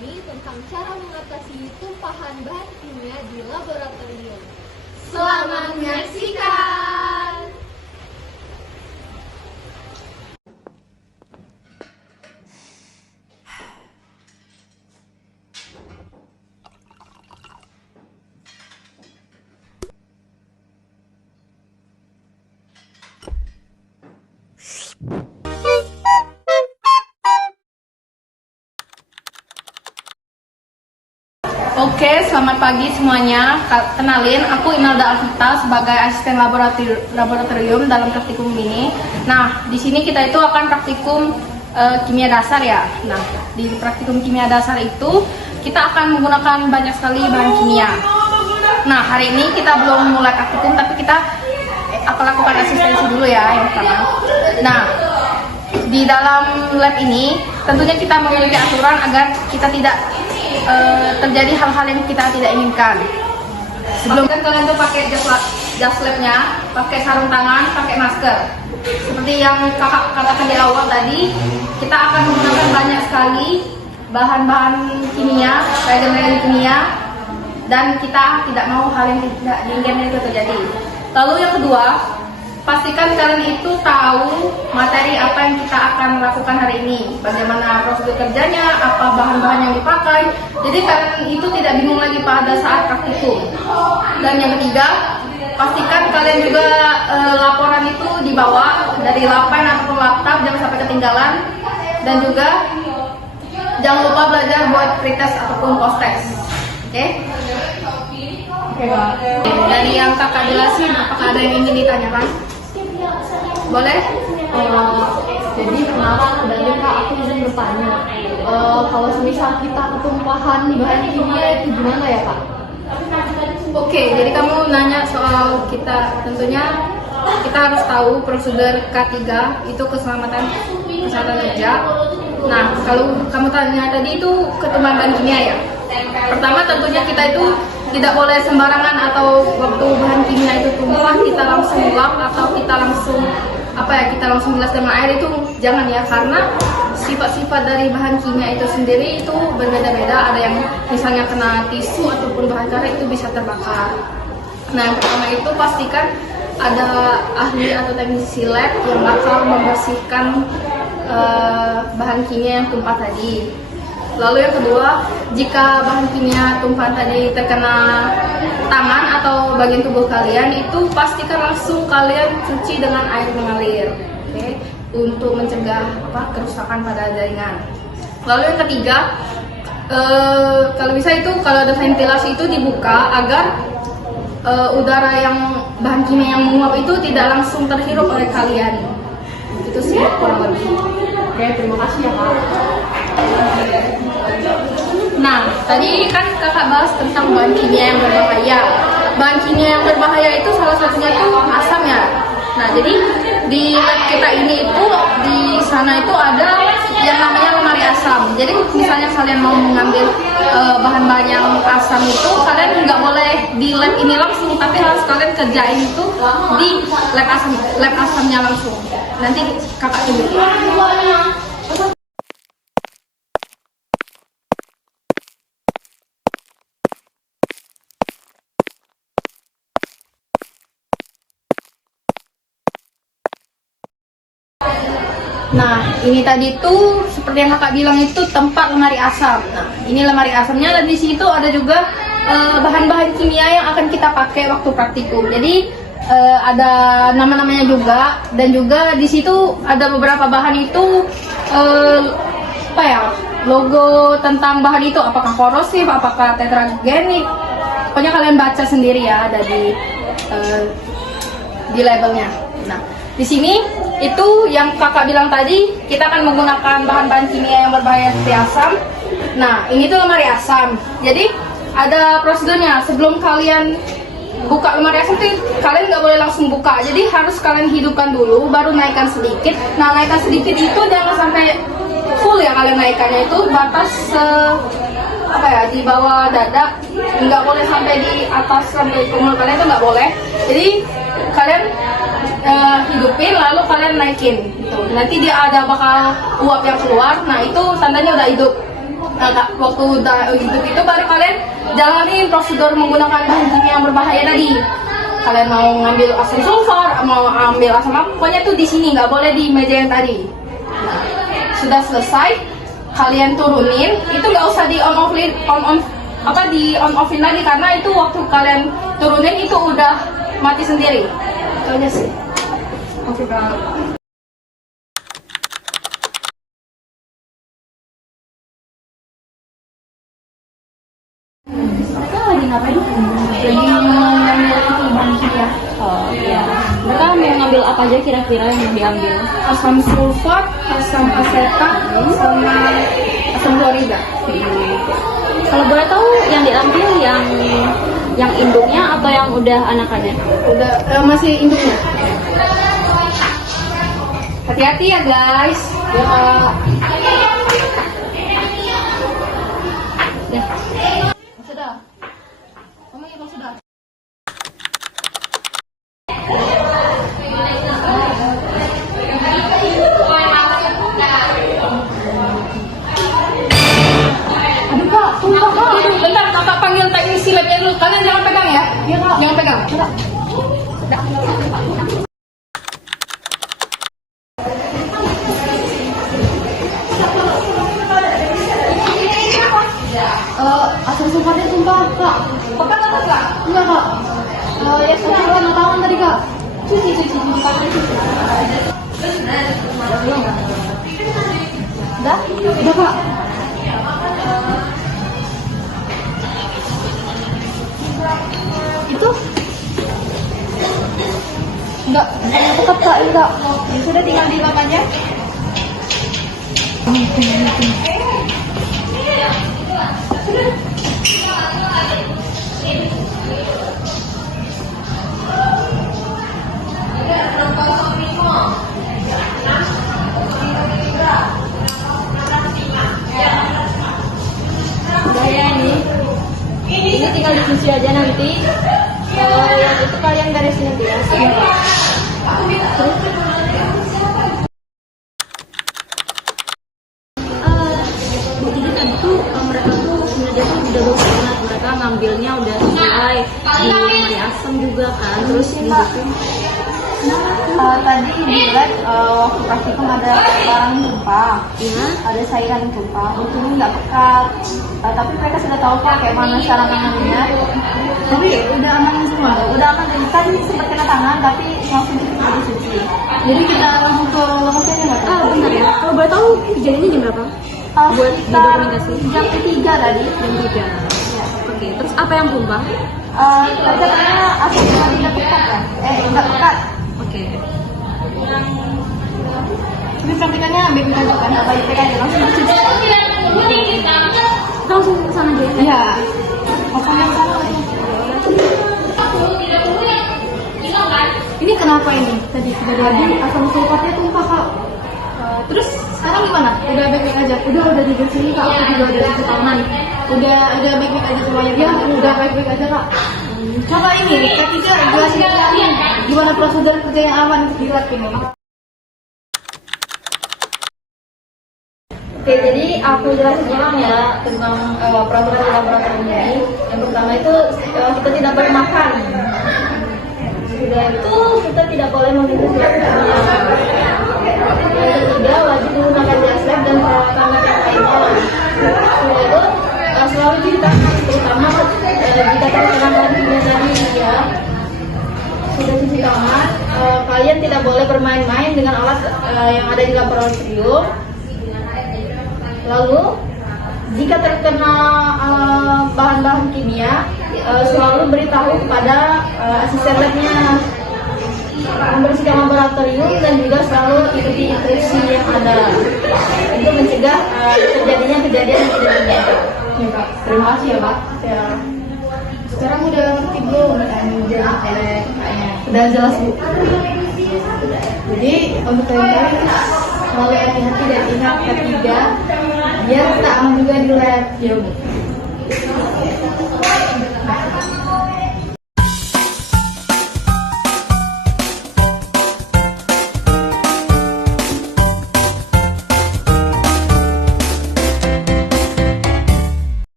kami tentang cara mengatasi tumpahan bahan kimia di laboratorium. Selamat menyaksikan! Oke, selamat pagi semuanya. Kenalin, aku Imelda Alvita sebagai asisten laboratorium dalam praktikum ini. Nah, di sini kita itu akan praktikum kimia dasar ya. Nah, di praktikum kimia dasar itu kita akan menggunakan banyak sekali bahan kimia. Nah, hari ini kita belum mulai praktikum, tapi kita akan lakukan asistensi dulu ya yang pertama. Nah, di dalam lab ini tentunya kita memiliki aturan agar kita tidak terjadi hal-hal yang kita tidak inginkan. Sebelum kan kalian tuh pakai jas labnya, pakai sarung tangan, pakai masker. Seperti yang kakak katakan di awal tadi, kita akan menggunakan banyak sekali bahan-bahan kimia, reagen kimia, dan kita tidak mau hal yang tidak diinginkan itu terjadi. Lalu yang kedua, pastikan kalian itu tahu materi apa yang kita akan lakukan hari ini, bagaimana prosedur kerjanya, apa bahan-bahan yang dipakai. Jadi kalian itu tidak bingung lagi pada saat praktikum. Dan yang ketiga, pastikan kalian juga laporan itu dibawa dari lapen ataupun laptop, jangan sampai ketinggalan. Dan juga jangan lupa belajar buat pretest ataupun post-test. Oke? Oke, Kak. Dari yang kakak jelasin, apakah ada yang ingin ditanyakan? Boleh? Jadi kenapa sebenarnya Kak, aku izin bertanya, kalau semisal kita ketumpahan bahan kimia itu gimana ya Kak? Oke, jadi kamu nanya soal kita, tentunya kita harus tahu prosedur K3 itu keselamatan kesehatan kerja. Nah, kalau kamu tanya tadi itu ketumpahan bahan kimia ya. Pertama tentunya kita itu tidak boleh sembarangan atau waktu bahan kimia itu tumpah kita langsung lap atau kita langsung bilas dengan air, itu jangan ya, karena sifat-sifat dari bahan kimia itu sendiri itu berbeda-beda. Ada yang misalnya kena tisu ataupun bahan karet itu bisa terbakar. Nah, yang pertama itu pastikan ada ahli atau teknisi lab yang bakal membersihkan bahan kimia yang tumpah tadi. Lalu yang kedua, jika bahan kimia tumpahan tadi terkena tangan atau bagian tubuh kalian, itu pastikan langsung kalian cuci dengan air mengalir, oke? Untuk mencegah kerusakan pada jaringan. Lalu yang ketiga, kalau bisa itu kalau ada ventilasi itu dibuka agar udara yang bahan kimia yang menguap itu tidak langsung terhirup oleh kalian. Itu sih kurang lebih. Oke, terima kasih ya Kak. Nah, tadi kan kakak bahas tentang bahan kimia yang berbahaya. Bahan kimia yang berbahaya itu salah satunya itu asam ya. Nah, jadi di lab kita ini itu di sana itu ada yang namanya lemari asam. Jadi misalnya kalian mau mengambil bahan-bahan yang asam itu, kalian nggak boleh di lab ini langsung, tapi harus kalian kerjain itu di lab asamnya langsung. Nanti kakak tunjukin. Nah, ini tadi tuh seperti yang kakak bilang itu tempat lemari asam. Nah, ini lemari asamnya, dan di situ ada juga bahan-bahan kimia yang akan kita pakai waktu praktikum. Jadi ada nama-namanya juga, dan juga di situ ada beberapa bahan itu logo tentang bahan itu, apakah korosif, apakah tetragenik. Pokoknya kalian baca sendiri ya, ada di labelnya. Nah, di sini itu yang kakak bilang tadi, kita akan menggunakan bahan-bahan kimia yang berbahaya seperti asam. Nah, ini tuh lemari asam. Jadi ada prosedurnya. Sebelum kalian buka lemari asam tuh, kalian nggak boleh langsung buka. Jadi harus kalian hidupkan dulu, baru naikkan sedikit. Nah, naikkan sedikit itu jangan sampai full ya kalian naikannya, itu batas di bawah dada, nggak boleh sampai di atas sampai punggung kalian, itu nggak boleh. Jadi kalian hidupin lalu kalian naikin gitu. Nanti dia ada bakal uap yang keluar, nah itu tandanya udah hidup. waktu udah itu baru kalian jalanin prosedur menggunakan bahan kimia yang berbahaya tadi. Kalian mau ngambil asam sulfur, mau ambil asam apa, pokoknya tuh di sini, nggak boleh di meja yang tadi. Nah, sudah selesai, kalian turunin, itu nggak usah di on offin lagi karena itu waktu kalian turunin itu udah mati sendiri. Itu aja sih. Oke, Kak. Mereka lagi ngapain? Jadi ngambil itu bahan kimia. Oh iya. Mereka mau ngambil apa aja kira-kira yang diambil? Asam sulfat, asam asetat, sama asam klorida. Kalau boleh tahu yang diambil yang induknya atau yang udah anakannya? Udah masih induknya. Hati-hati ya guys. Ya, Kak. Ya. Sudah. Kamu ya sudah. Aduh Kak, tunggu Kak. Bentar, Kakak panggil teknisi labnya dulu. Kalian jangan pegang ya. Iya Kak. Jangan pegang. Asam sulfatnya tumpah, Kak. Pegang atas Kak. Enggak, Kak. Ya sudah kena tangan tadi, Kak. Cuci. Udah, Kak. Itu enggak pekat, Kak, enggak. Ya sudah tinggal dilap aja. Udah ya ini tinggal dicuci aja nanti. Yang itu kalian beresin nanti ya. Jadi tadi tuh mereka tuh sebenarnya tuh udah bagus banget, mereka ngambilnya udah sesuai di asam juga kan, terus dihukum. Tadi di lab waktu praktikum ada barang tumpah, Ya, ada cairan tumpah, untungnya nggak pekat. Tapi mereka sudah tahu kok kayak mana cara menangannya. Tapi udah aman semua, udah aman. Tadi sempat kena tangan, tapi langsung kita dicuci. Jadi kita langsung ke lokasinya nggak? benar ya. Kalau boleh tahu kejadiannya jam berapa? Buat Sekitar didokumentasi. jam 3 tadi. Jam 3. Oke, terus apa yang tumpah? Katanya asam tidak pekat ya? Nggak pekat. Oke. Ini praktikannya baby aja kan, apa IPK aja langsung dicuci. Langsung ke sana aja ya? Iya. Pasang yang sama. Ini kenapa ini tadi Asam sulfatnya tumpah, Kak. terus sekarang gimana? Udah baik-baik aja? Udah dibersihin, Kak. Aku juga udah cuci tangan. Udah baik-baik aja semuanya? Ya, udah baik-baik aja, Kak. Coba ini, ketiga jelasin gimana prosedur kerja yang aman untuk di lab ini. Oke, jadi aku jelasin ulang ya tentang peraturan di laboratorium ini. Yang pertama itu kita tidak boleh makan. Sudah itu kita tidak boleh menyentuh zat kimia. Yang ketiga wajib menggunakan jas lab dan peralatan lab yang lainnya. Sudah itu selalu cuci tangan, terutama jika terkena bahan kimia tadi ya. Sudah cuci tangan, kalian tidak boleh bermain-main dengan alat yang ada di laboratorium. Lalu, jika terkena bahan-bahan kimia, selalu beritahu kepada asisten labnya, membersihkan laboratorium dan juga selalu ikuti instruksi yang ada. Itu mencegah terjadinya kejadian yang tidak diinginkan. Ya, Kak. Terima kasih ya, Pak. Ya. Sekarang udah ngerti belum? Udah jelas, Bu. Jadi, untuk kalian selalu hati-hati dan ingat ketiga, biar kita aman juga di lab. Ya udah.